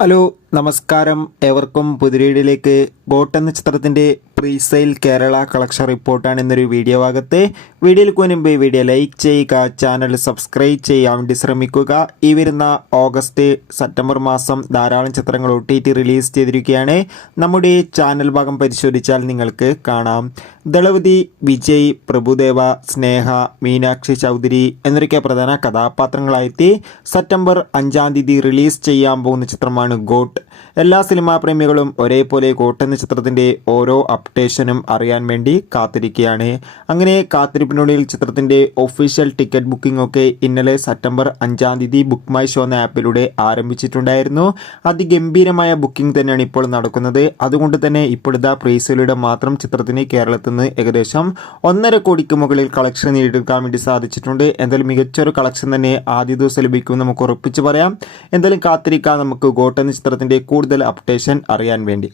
Hello നമസ്കാരം, ഏവർക്കും പുതിരീടിലേക്ക് got എന്ന ചിത്രത്തിൻ്റെ പ്രീസെയിൽ കേരള കളക്ഷൻ റിപ്പോർട്ടാണ് ഇന്നൊരു വീഡിയോ ഭാഗത്ത്. വീഡിയോയിലേക്ക് മുൻപ് വീഡിയോ ലൈക്ക് ചെയ്യുക, ചാനൽ സബ്സ്ക്രൈബ് ചെയ്യാൻ വേണ്ടി ശ്രമിക്കുക. ഈ വരുന്ന ഓഗസ്റ്റ് സെപ്റ്റംബർ മാസം ധാരാളം ചിത്രങ്ങൾ OTT റിലീസ് ചെയ്തിരിക്കുകയാണ്. നമ്മുടെ ചാനൽ ഭാഗം പരിശോധിച്ചാൽ നിങ്ങൾക്ക് കാണാം. ദളപതി, വിജയ്, പ്രഭുദേവ, സ്നേഹ, മീനാക്ഷി ചൗധരി എന്നൊക്കെ പ്രധാന കഥാപാത്രങ്ങളായെത്തി സെപ്റ്റംബർ 5 തീയതി റിലീസ് ചെയ്യാൻ പോകുന്ന ചിത്രമാണ് ഗോട്ട്. എല്ലാ സിനിമാ പ്രേമികളും ഒരേപോലെ ഗോട്ട് എന്ന ചിത്രത്തിൻ്റെ ഓരോ അപ്ഡേഷനും അറിയാൻ വേണ്ടി കാത്തിരിക്കുകയാണ്. അങ്ങനെ കാത്തിരിപ്പിനുള്ളിൽ ചിത്രത്തിൻ്റെ ഒഫീഷ്യൽ ടിക്കറ്റ് ബുക്കിംഗ് ഒക്കെ ഇന്നലെ സെപ്റ്റംബർ 5 തീയതി ബുക്ക് മൈ ഷോ എന്ന ആപ്പിലൂടെ ആരംഭിച്ചിട്ടുണ്ടായിരുന്നു. അതിഗംഭീരമായ ബുക്കിംഗ് തന്നെയാണ് ഇപ്പോൾ നടക്കുന്നത്. അതുകൊണ്ട് തന്നെ ഇപ്പോഴത്തെ പ്രീസെയിലൂടെ മാത്രം ചിത്രത്തിന് കേരളത്തിൽ നിന്ന് ഏകദേശം 1.5 കോടിക്ക് മുകളിൽ കളക്ഷൻ നേടിയെടുക്കാൻ വേണ്ടി സാധിച്ചിട്ടുണ്ട്. എന്തായാലും മികച്ചൊരു കളക്ഷൻ തന്നെ ആദ്യ ദിവസം ലഭിക്കുമെന്ന് നമുക്ക് ഉറപ്പിച്ച് പറയാം. എന്തായാലും കാത്തിരിക്കാം നമുക്ക് ഗോട്ട് എന്ന ചിത്രത്തിൻ്റെ കൂടുതൽ അപ്ഡേഷൻ അറിയാൻ വേണ്ടി.